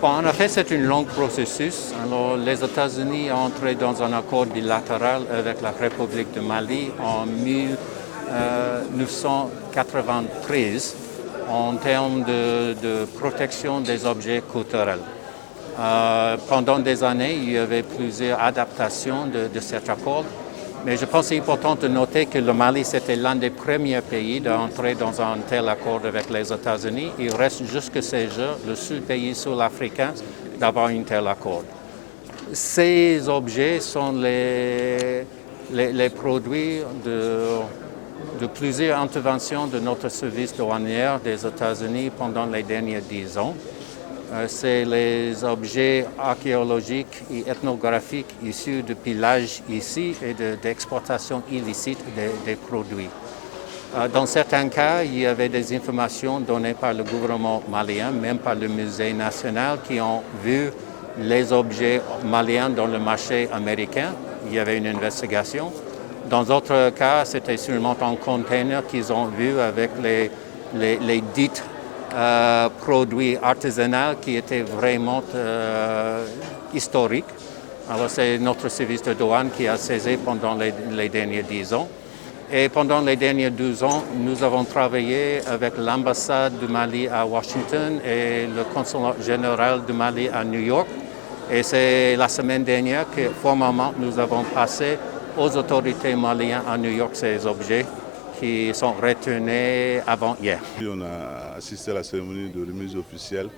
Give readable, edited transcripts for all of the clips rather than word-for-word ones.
Bon, en effet, c'est un long processus. Alors, les États-Unis ont entré dans un accord bilatéral avec la République de Mali en 1993 en termes de protection des objets culturels. Pendant des années, il y avait plusieurs adaptations de cet accord. Mais je pense que c'est important de noter que le Mali, c'était l'un des premiers pays d'entrer dans un tel accord avec les États-Unis. Il reste jusqu'à ces jours le seul pays sud-africain d'avoir un tel accord. Ces objets sont les produits de plusieurs interventions de notre service douanier des États-Unis pendant les derniers 10 ans. C'est les objets archéologiques et ethnographiques issus de pillage ici et d'exportation illicite des produits. Dans certains cas, il y avait des informations données par le gouvernement malien, même par le Musée national, qui ont vu les objets maliens dans le marché américain. Il y avait une investigation. Dans d'autres cas, c'était sûrement un container qu'ils ont vu avec les dites produits artisanaux qui étaient vraiment historiques. Alors c'est notre service de douane qui a saisi pendant les derniers 10 ans. Et pendant les derniers 12 ans, nous avons travaillé avec l'ambassade du Mali à Washington et le consulat général du Mali à New York. Et c'est la semaine dernière que formellement nous avons passé aux autorités maliennes à New York ces objets qui sont retournés avant hier. On a assisté à la cérémonie de remise officielle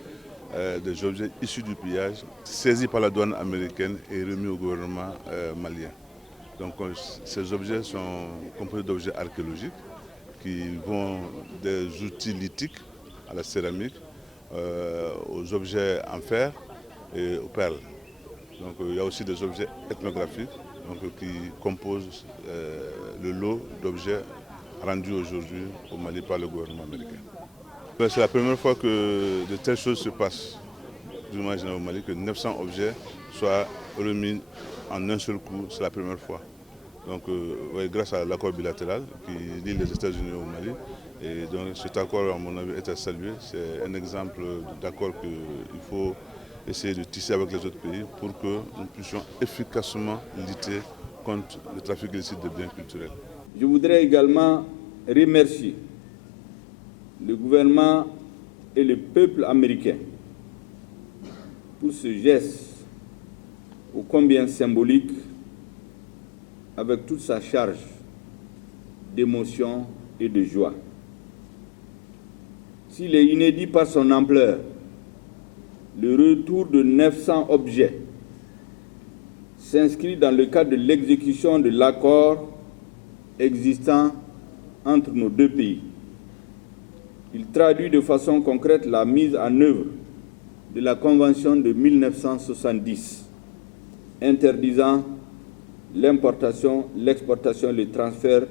des objets issus du pillage, saisis par la douane américaine et remis au gouvernement malien. Donc ces objets sont composés d'objets archéologiques qui vont des outils lithiques à la céramique, aux objets en fer et aux perles. Donc il y a aussi des objets ethnographiques qui composent le lot d'objets rendus aujourd'hui au Mali par le gouvernement américain. C'est la première fois que de telles choses se passent, du moins au Mali, que 900 objets soient remis en un seul coup, c'est la première fois. Donc, grâce à l'accord bilatéral qui lie les États-Unis au Mali, et donc cet accord, à mon avis, est à saluer. C'est un exemple d'accord qu'il faut essayer de tisser avec les autres pays pour que nous puissions efficacement lutter contre le trafic illicite de biens culturels. Je voudrais également remercier le gouvernement et le peuple américain pour ce geste ô combien symbolique, avec toute sa charge d'émotion et de joie. S'il est inédit par son ampleur, le retour de 900 objets s'inscrit dans le cadre de l'exécution de l'accord existant entre nos deux pays. Il traduit de façon concrète la mise en œuvre de la Convention de 1970 interdisant l'importation, l'exportation et le transfert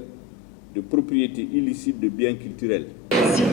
de propriétés illicites de biens culturels. Merci.